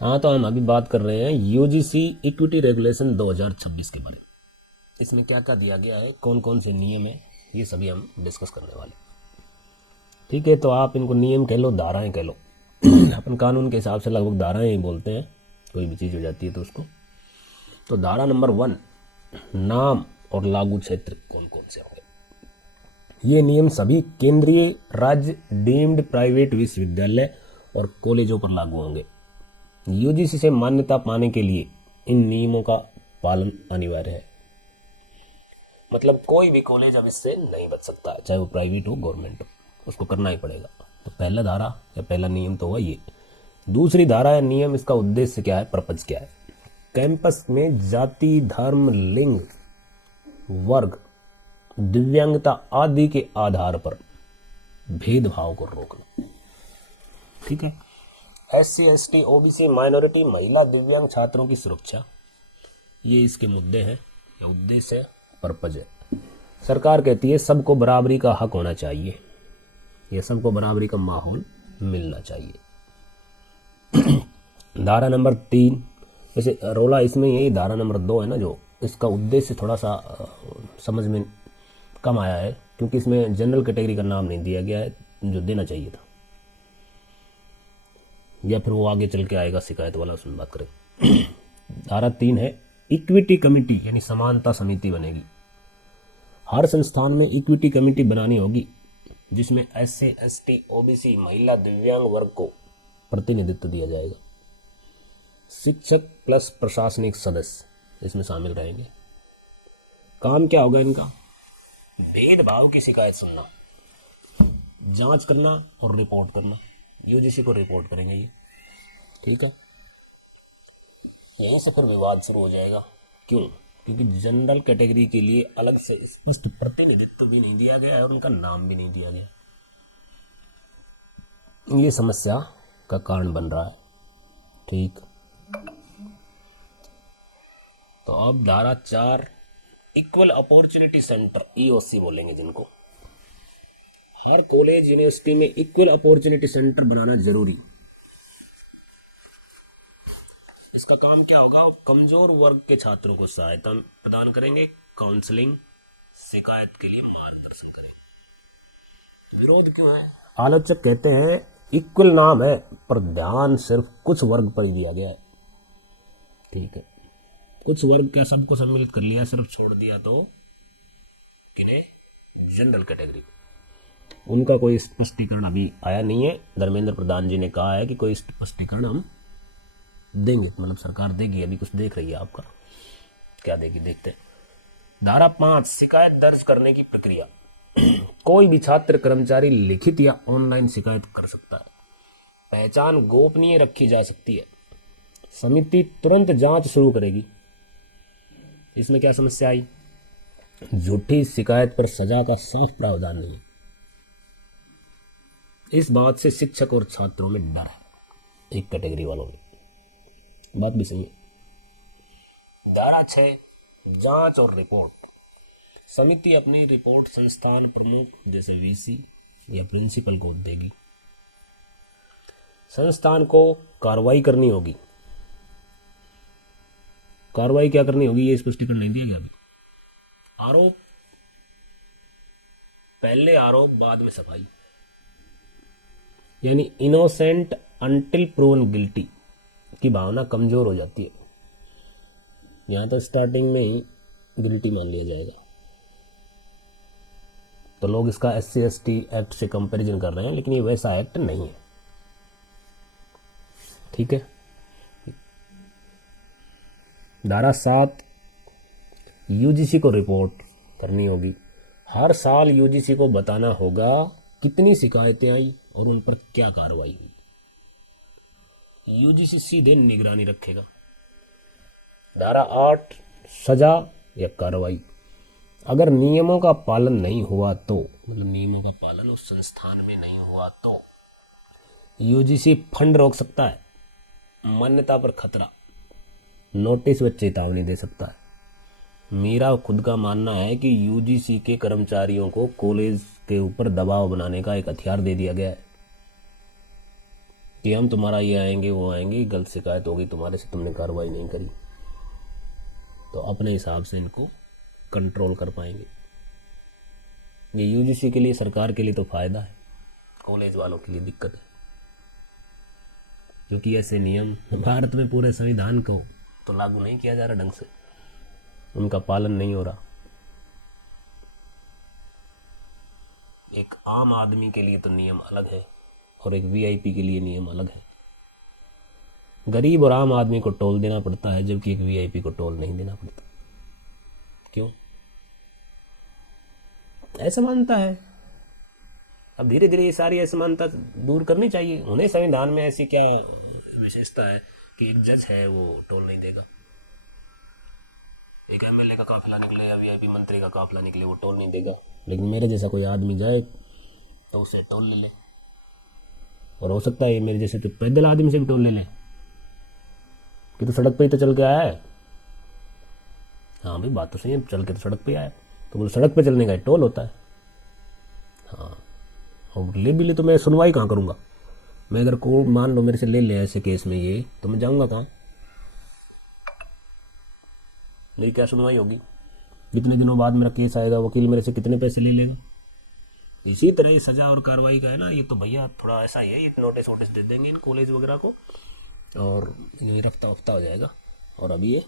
हाँ, तो हम अभी बात कर रहे हैं यूजीसी इक्विटी रेगुलेशन 2026 के बारे में। इसमें क्या क्या दिया गया है, कौन कौन से नियम है, ये सभी हम डिस्कस करने वाले। ठीक है, तो आप इनको नियम कह लो, धाराएं कह लो। अपन कानून के हिसाब से लगभग धाराएं ही बोलते हैं, कोई भी चीज़ हो जाती है तो उसको। तो धारा नंबर 1, नाम और लागू क्षेत्र कौन कौन से होंगे। ये नियम सभी केंद्रीय, राज्य, डीम्ड प्राइवेट विश्वविद्यालय और कॉलेजों पर लागू होंगे। यूजीसी से मान्यता पाने के लिए इन नियमों का पालन अनिवार्य है। मतलब कोई भी कॉलेज अब इससे नहीं बच सकता है, चाहे वो प्राइवेट हो गवर्नमेंट हो, उसको करना ही पड़ेगा। तो पहला धारा या पहला नियम तो हुआ ये। दूसरी धारा या नियम, इसका उद्देश्य क्या है, पर्पज क्या है। कैंपस में जाति, धर्म, लिंग, वर्ग, दिव्यांगता आदि के आधार पर भेदभाव को रोकना। ठीक है। SC, ST, OBC, माइनॉरिटी, महिला, दिव्यांग छात्रों की सुरक्षा, ये इसके मुद्दे हैं, ये उद्देश्य है, पर्पज है। सरकार कहती है सबको बराबरी का हक होना चाहिए, ये सबको बराबरी का माहौल मिलना चाहिए। धारा नंबर 3, वैसे रोला इसमें यही धारा नंबर 2 है ना, जो इसका उद्देश्य थोड़ा सा समझ में कम आया है, क्योंकि इसमें जनरल कैटेगरी का नाम नहीं दिया गया है जो देना चाहिए था, या फिर वो आगे चल के आएगा शिकायत वाला, उसमें बात करें। धारा 3 है, इक्विटी कमेटी यानी समानता समिति बनेगी। हर संस्थान में इक्विटी कमेटी बनानी होगी, जिसमें SC, ST, OBC, महिला, दिव्यांग वर्ग को प्रतिनिधित्व दिया जाएगा। शिक्षक प्लस प्रशासनिक सदस्य इसमें शामिल रहेंगे। काम क्या होगा इनका, भेदभाव की शिकायत सुनना, जांच करना और रिपोर्ट करना। यूजीसी को रिपोर्ट करेंगे ये। ठीक है, यहीं से फिर विवाद शुरू हो जाएगा। क्यों? क्योंकि जनरल कैटेगरी के लिए अलग से स्पष्ट प्रतिनिधित्व भी नहीं दिया गया है और उनका नाम भी नहीं दिया गया। ये समस्या का कारण बन रहा है। ठीक, तो अब धारा 4, इक्वल अपॉर्चुनिटी सेंटर, EOC बोलेंगे जिनको। हर कॉलेज, यूनिवर्सिटी में इक्वल अपॉर्चुनिटी सेंटर बनाना जरूरी। इसका काम क्या होगा, कमजोर वर्ग के छात्रों को सहायता प्रदान करेंगे, काउंसलिंग, शिकायत के लिए मार्गदर्शन करेंगे। विरोध क्यों है? आलोचक कहते हैं इक्वल नाम है पर ध्यान सिर्फ कुछ वर्ग पर ही दिया गया है। ठीक है, कुछ वर्ग का सबको सम्मिलित कर लिया, सिर्फ छोड़ दिया तो किन्हें, जनरल कैटेगरी। उनका कोई स्पष्टीकरण अभी आया नहीं है। धर्मेंद्र प्रधान जी ने कहा है कि कोई स्पष्टीकरण हम देंगे, मतलब सरकार देगी, अभी कुछ देख रही है, आपका क्या देगी देखते हैं। धारा 5, शिकायत दर्ज करने की प्रक्रिया। कोई भी छात्र, कर्मचारी लिखित या ऑनलाइन शिकायत कर सकता है। पहचान गोपनीय रखी जा सकती है। समिति तुरंत जांच शुरू करेगी। इसमें क्या समस्या आई, झूठी शिकायत पर सजा का साफ प्रावधान नहीं है। इस बात से शिक्षक और छात्रों में डर है, एक कैटेगरी वालों में। बात भी सही है। धारा 6, जांच और रिपोर्ट। समिति अपनी रिपोर्ट संस्थान प्रमुख जैसे VC या प्रिंसिपल को देगी। संस्थान को कार्रवाई करनी होगी। कार्रवाई क्या करनी होगी, ये स्पष्टीकरण नहीं दिया गया अभी। आरोप, पहले आरोप बाद में सफाई, यानी इनोसेंट अंटिल प्रूवन गिल्टी की भावना कमजोर हो जाती है। यहां तो स्टार्टिंग में ही गिल्टी मान लिया जाएगा, तो लोग इसका SC, ST एक्ट से कंपैरिजन कर रहे हैं, लेकिन ये वैसा एक्ट नहीं है। ठीक है। धारा 7, यूजीसी को रिपोर्ट करनी होगी। हर साल यूजीसी को बताना होगा कितनी शिकायतें आई और उन पर क्या कार्रवाई हुई। यूजीसी सीधे निगरानी रखेगा। धारा 8, सजा या कार्रवाई। अगर नियमों का पालन नहीं हुआ तो, मतलब नियमों का पालन उस संस्थान में नहीं हुआ तो यूजीसी फंड रोक सकता है, मान्यता पर खतरा, नोटिस व चेतावनी दे सकता है। मेरा खुद का मानना है कि यूजीसी के कर्मचारियों को कॉलेज के ऊपर दबाव बनाने का एक हथियार दे दिया गया है। कि हम तुम्हारा ये आएंगे वो आएंगे, गलत शिकायत होगी तुम्हारे से, तुमने कार्रवाई नहीं करी, तो अपने हिसाब से इनको कंट्रोल कर पाएंगे। ये यूजीसी के लिए, सरकार के लिए तो फायदा है, कॉलेज वालों के लिए दिक्कत है, क्योंकि ऐसे नियम भारत में पूरे संविधान को तो लागू नहीं किया जा रहा ढंग से, उनका पालन नहीं हो रहा। एक आम आदमी के लिए तो नियम अलग है और एक वीआईपी के लिए नियम अलग है। गरीब और आम आदमी को टोल देना पड़ता है, जबकि एक वीआईपी को टोल नहीं देना पड़ता। क्यों? असमानता है। अब धीरे धीरे ये सारी असमानता दूर करनी चाहिए। उन्हें संविधान में ऐसी क्या विशेषता है कि एक जज है वो टोल नहीं देगा, एक एमएलए का काफिला निकले या वीआईपी मंत्री का काफिला निकले वो टोल नहीं देगा, लेकिन मेरे जैसा कोई आदमी जाए तो उसे टोल ले ले। और हो सकता है ये मेरे जैसे तो पैदल आदमी से भी टोल ले ले कि तो सड़क पे ही तो चल के आया है। हाँ भाई, बात तो सही है, चल के तो सड़क पे आया, तो बोले सड़क पे चलने का टोल होता है। हाँ, और ले भी ले तो मैं सुनवाई कहाँ करूँगा? मैं अगर को मान लो मेरे से ले ले ऐसे केस में ये, तो मैं जाऊँगा कहाँ? मेरी क्या सुनवाई होगी? कितने दिनों बाद मेरा केस आएगा, वकील मेरे से कितने पैसे ले लेगा? इसी तरह ये सजा और कार्रवाई का है ना, ये तो भैया थोड़ा ऐसा ही है, ये नोटिस वोटिस दे देंगे इन कॉलेज वगैरह को और ये रफ्ता वफ्ता हो जाएगा। और अभी ये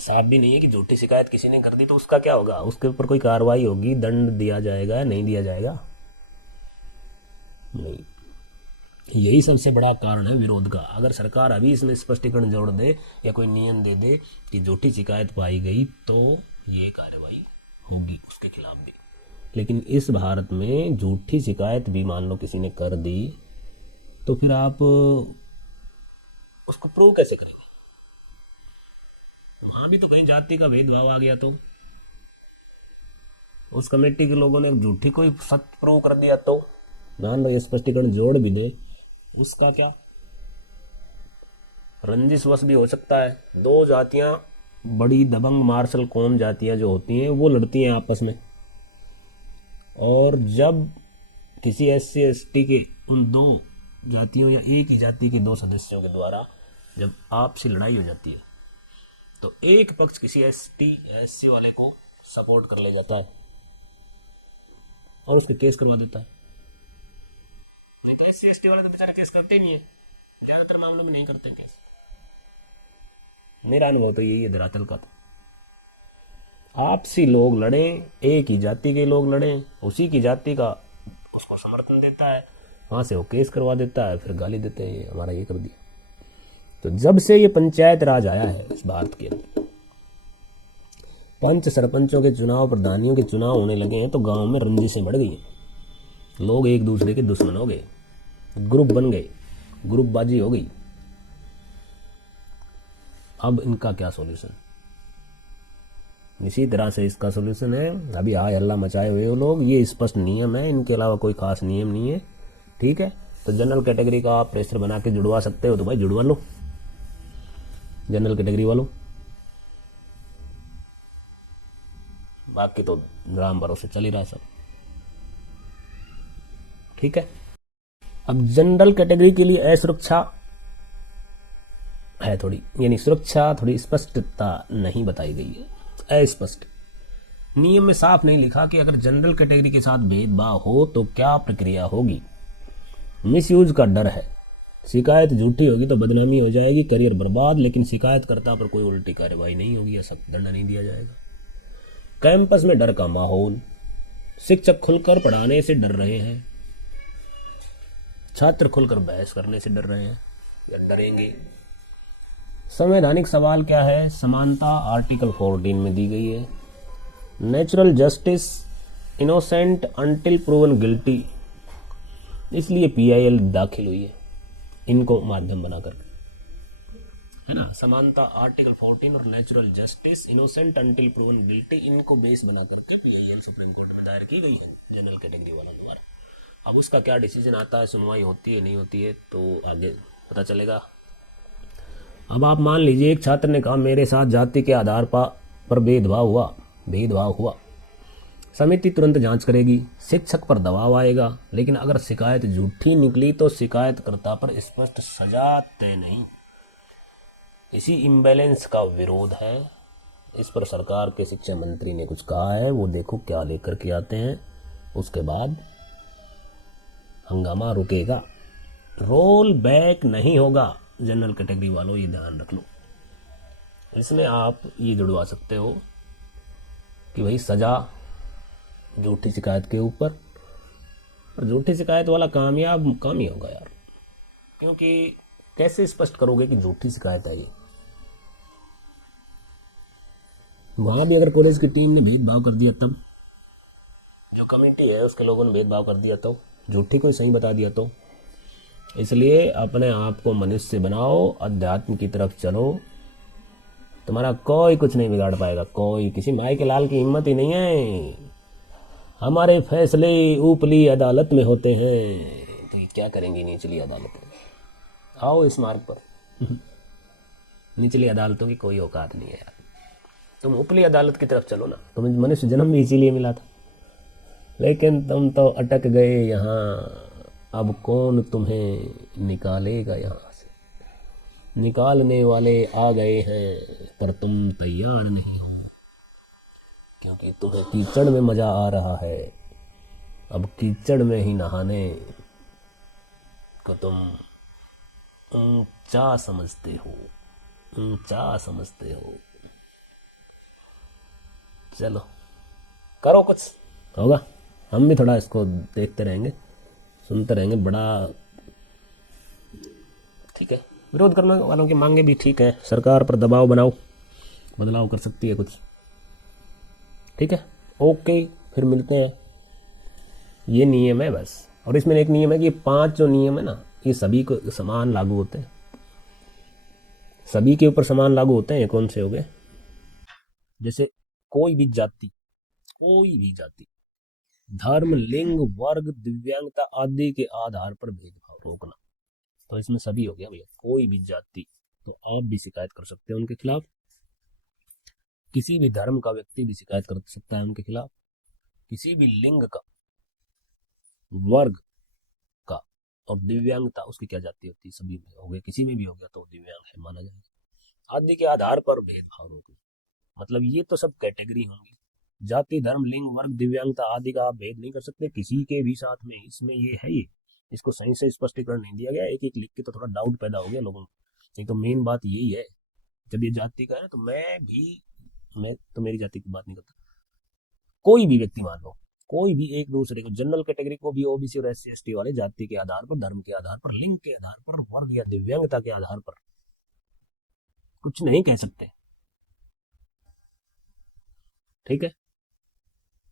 साफ भी नहीं है कि झूठी शिकायत किसी ने कर दी तो उसका क्या होगा, उसके ऊपर कोई कार्रवाई होगी, दंड दिया जाएगा, नहीं दिया जाएगा? नहीं। यही सबसे बड़ा कारण है विरोध का। अगर सरकार अभी इसमें स्पष्टीकरण जोड़ दे या कोई नियम दे दे कि झूठी शिकायत पाई गई तो ये कार्रवाई होगी उसके खिलाफ भी, लेकिन इस भारत में झूठी शिकायत भी मान लो किसी ने कर दी तो फिर आप उसको प्रूव कैसे करेंगे? वहां भी तो कहीं जाति का भेदभाव आ गया तो उस कमेटी के लोगों ने झूठी कोई सत्य प्रूव कर दिया तो मान लो ये स्पष्टीकरण जोड़ भी दे, उसका क्या? रंजिश वश भी हो सकता है। दो जातियां, बड़ी दबंग मार्शल कौम जातियां जो होती हैं वो लड़ती हैं आपस में, और जब किसी एससी एसटी के उन दो जातियों या एक ही जाति के दो सदस्यों के द्वारा जब आपसी लड़ाई हो जाती है तो एक पक्ष किसी एससी वाले को सपोर्ट कर ले जाता है और उसके केस करवा देता है। नहीं तो एससी एसटी वाले तो बेचारे केस करते ही नहीं है, ज्यादातर मामलों में नहीं करते केस। मेरा अनुभव तो यही है धरातल का। तो आपसी लोग लड़े, एक ही जाति के लोग लड़े, उसी की जाति का उसको समर्थन देता है, वहां से वो केस करवा देता है, फिर गाली देते हैं ये हमारा ये कर दिया। तो जब से ये पंचायत राज आया है इस भारत के अंदर, पंच सरपंचों के चुनाव, प्रधानियों के चुनाव होने लगे हैं तो गांव में रंजिशें बढ़ गई हैं, लोग एक दूसरे के दुश्मन हो गए, ग्रुप बन गए, ग्रुपबाजी हो गई। अब इनका क्या सॉल्यूशन? इसी तरह से इसका सॉल्यूशन है, अभी हाय हल्ला मचाए हुए हो लोग, ये स्पष्ट नियम है, इनके अलावा कोई खास नियम नहीं है, ठीक है? तो जनरल कैटेगरी का आप रजिस्टर बना के जुड़वा सकते हो तो भाई जुड़वा लो, जनरल कैटेगरी वालों। बाकी तो राम भरोसे चल ही रहा सब, ठीक है? अब जनरल कैटेगरी के लिए असुरक्षा है थोड़ी, यानी सुरक्षा थोड़ी स्पष्टता नहीं बताई गई है, अस्पष्ट। नियम में साफ नहीं लिखा कि अगर जनरल कैटेगरी के साथ भेदभाव हो तो क्या प्रक्रिया होगी। मिसयूज का डर है, शिकायत झूठी होगी तो बदनामी हो जाएगी, करियर बर्बाद, लेकिन शिकायतकर्ता पर कोई उल्टी कार्रवाई नहीं होगी या सख्त दंड नहीं दिया जाएगा। कैंपस में डर का माहौल, शिक्षक खुलकर पढ़ाने से डर रहे हैं, छात्र खुलकर बहस करने से डर रहे हैं या डरेंगे। संवैधानिक सवाल क्या है? समानता आर्टिकल 14 में दी गई है। Natural justice, innocent until proven guilty, इसलिए पीआईएल दाखिल हुई है इनको माध्यम बनाकर, है ना? समानता आर्टिकल 14 और natural justice, innocent until proven guilty, इनको बेस बना करके पीआईएल सुप्रीम कोर्ट में दायर की गई है जनरल कैटेगरी वालों द्वारा। अब उसका क्या डिसीजन आता है, सुनवाई होती है नहीं होती है, तो आगे पता चलेगा। अब आप मान लीजिए एक छात्र ने कहा मेरे साथ जाति के आधार पर भेदभाव हुआ, समिति तुरंत जांच करेगी, शिक्षक पर दबाव आएगा, लेकिन अगर शिकायत झूठी निकली तो शिकायतकर्ता पर स्पष्ट सजा तय नहीं। इसी इम्बैलेंस का विरोध है। इस पर सरकार के शिक्षा मंत्री ने कुछ कहा है, वो देखो क्या लेकर के आते हैं, उसके बाद हंगामा रुकेगा। रोल बैक नहीं होगा। जनरल कैटेगरी वालों ये ध्यान रख लो। इसमें आप ये जुड़वा सकते हो कि भाई सजा झूठी शिकायत के ऊपर, और झूठी शिकायत वाला कामयाब काम ही होगा यार, क्योंकि कैसे स्पष्ट करोगे कि झूठी शिकायत है ये। वहां भी अगर कॉलेज की टीम ने भेदभाव कर दिया, तब जो कमेटी है उसके लोगों ने भेदभाव कर दिया, तो झूठी को सही बता दिया, तो इसलिए अपने आप को मनुष्य बनाओ, अध्यात्म की तरफ चलो, तुम्हारा कोई कुछ नहीं बिगाड़ पाएगा। कोई, किसी माई के लाल की हिम्मत ही नहीं है। हमारे फैसले ऊपरी अदालत में होते हैं। तो क्या करेंगे निचली अदालत में? आओ इस मार्ग पर। निचली अदालतों की कोई औकात नहीं है यार। तुम ऊपरी अदालत की तरफ चलो ना। तुम्हें मनुष्य जन्म भी इसीलिए मिला था, लेकिन तुम तो अटक गए यहाँ। अब कौन तुम्हें निकालेगा यहाँ से? निकालने वाले आ गए हैं, पर तुम तैयार नहीं हो, क्योंकि तुम्हें कीचड़ में मजा आ रहा है। अब कीचड़ में ही नहाने को तुम ऊंचा समझते हो, ऊंचा समझते हो। चलो करो, कुछ होगा। हम भी थोड़ा इसको देखते रहेंगे, सुनते रहेंगे। बड़ा ठीक है, विरोध करने वालों की मांगे भी ठीक है। सरकार पर दबाव बनाओ, बदलाव कर सकती है कुछ। ठीक है, ओके, फिर मिलते हैं। ये नियम है बस। और इसमें एक नियम है कि 5 जो नियम है ना, ये सभी को समान लागू होते हैं, सभी के ऊपर समान लागू होते हैं। ये कौन से हो गए? जैसे कोई भी जाति, धर्म, लिंग, वर्ग, दिव्यांगता आदि के आधार पर भेदभाव रोकना। तो इसमें सभी हो गया भैया। कोई भी जाति, तो आप भी शिकायत कर सकते हैं उनके खिलाफ। किसी भी धर्म का व्यक्ति भी शिकायत कर सकता है उनके खिलाफ। किसी भी लिंग का, वर्ग का, और दिव्यांगता, उसकी क्या जाति होती है, सभी में हो गए। किसी में भी हो गया तो दिव्यांग है माना जाएगा। आदि के आधार पर भेदभाव रोकना, मतलब ये तो सब कैटेगरी होंगी। जाति, धर्म, लिंग, वर्ग, दिव्यांगता आदि का आप भेद नहीं कर सकते किसी के भी साथ में। इसमें ये है, ये इसको सही से स्पष्टीकरण नहीं दिया गया। एक एक लिख के तो थोड़ा डाउट पैदा हो गया लोगों को। नहीं तो मेन बात यही है। जब ये जाति का है तो मैं तो मेरी जाति की बात नहीं करता। कोई भी व्यक्ति मान लो, कोई भी एक दूसरे को, जनरल कैटेगरी को भी, ओबीसी और SC ST वाले जाति के आधार पर, धर्म के आधार पर, लिंग के आधार पर, वर्ग या दिव्यांगता के आधार पर कुछ नहीं कह सकते। ठीक है,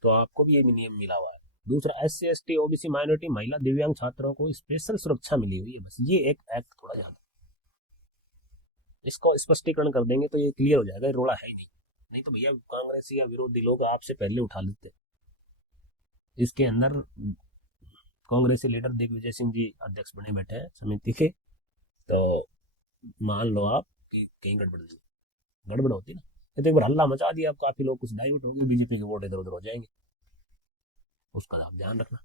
तो आपको भी ये नियम मिला हुआ है। दूसरा, SC ST OBC माइनॉरिटी, महिला, दिव्यांग छात्रों को स्पेशल सुरक्षा मिली हुई है। बस ये एक एक्ट थोड़ा ध्यान, इसको स्पष्टीकरण कर देंगे तो ये क्लियर हो जाएगा। रोड़ा है ही नहीं तो भैया कांग्रेस या विरोधी लोग आपसे पहले उठा लेते। इसके अंदर कांग्रेसी लीडर दिग्विजय सिंह जी अध्यक्ष बने बैठे हैं समिति के। तो मान लो आप कि कहीं गड़बड़ होती ना, तो एक बार हल्ला मचा दिया, अब काफी लोग कुछ डाइवर्ट होंगे, बीजेपी के वोट इधर उधर हो जाएंगे। उसका आप ध्यान रखना।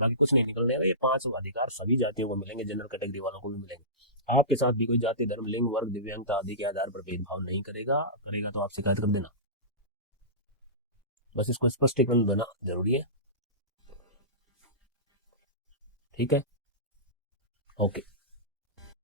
बाकी कुछ नहीं निकलने का। ये 5 अधिकार सभी जातियों को मिलेंगे, जनरल कैटेगरी वालों को भी मिलेंगे। आपके साथ भी कोई जाति, धर्म, लिंग, वर्ग, दिव्यांगता आदि के आधार पर भेदभाव नहीं करेगा तो आप शिकायत कर देना। बस इसको स्पष्टीकरण देना जरूरी है। ठीक है, ओके।